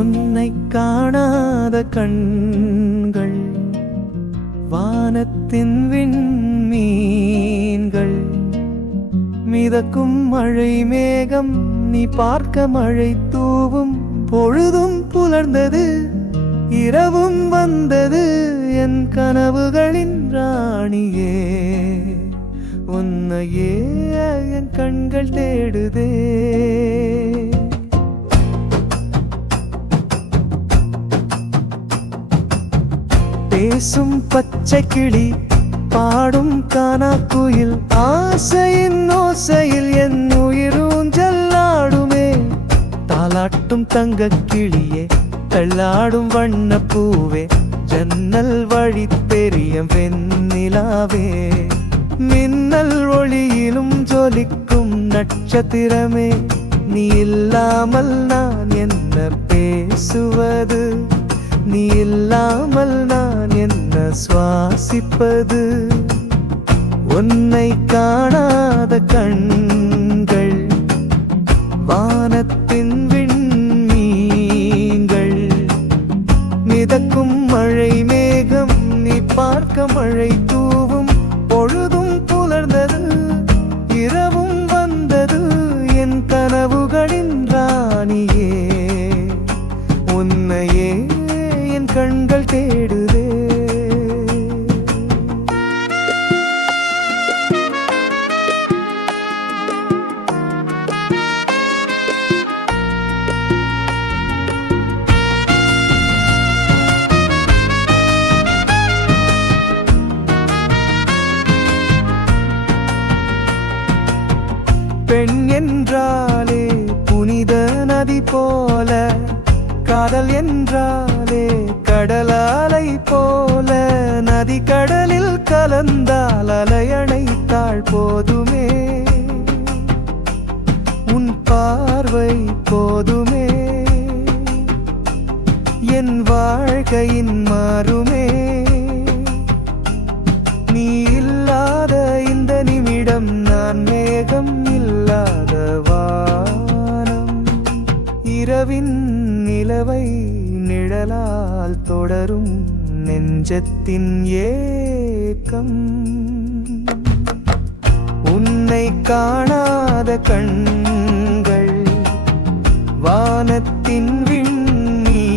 உன்னை காணாத கண்கள் வானத்தின் விண்மீன்கள் மிதக்கும் மழை மேகம் நீ பார்க்க மழை தூவும் பொழுதும் புலர்ந்தது இரவும் வந்தது என் கனவுகளின் ராணியே உன்னையே என் கண்கள் தேடுதே பேசும் பச்சை கிளி பாடும் கானாக்குயில் ஆசையின் ஓசையில் என் உயிரூஞ்சல்லாடுமே தாலாட்டும் தங்க கிளியே தள்ளாடும் வண்ண பூவே ஜன்னல் வழி பெரிய வெண்ணிலாவே மின்னல் ஒளியிலும் ஜொலிக்கும் நட்சத்திரமே நீ இல்லாமல் நான் என்ன பேசுவது நீ இல்லாமல் நான் என்ன சுவாசிப்பது உன்னை காணாத கண்கள் வானத்தின் விண்மீன்கள் மிதக்கும் மழை மேகம் நீ பார்க்க மழை தூவும் பொழுதும் புலர்ந்தது இரவும் வந்தது என் கனவுகளின் ராணியே உன்னையே என் கண்கள் தேடுதே பெண் என்றாலே புனித நதி போல காதல் என்றாலே கடலாலை போல நதி கடலில் கலந்தால் அலையணைத்தாள் போதுமே உன் பார்வை போதுமே என் வாழ்க்கையின் மாறுமே நீ இல்லாத இந்த நிமிடம் நான் மேகம் இல்லாத வானம் இரவின் நிலவை நிழலால் தொடரும் நெஞ்சத்தின் ஏக்கம் உன்னை காணாத கண்கள் வானத்தின் விண்மீன்கள்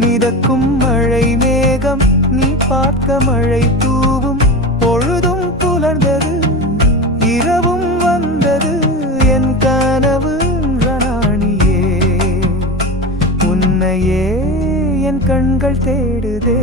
மிதக்கும் மழை மேகம் நீ பார்க்க மழை தூவும் பொழுதும் புலர்ந்தது இரவும் வந்தது என் கனவு ராணியே உன்னையே என் கண்கள் தேடுதே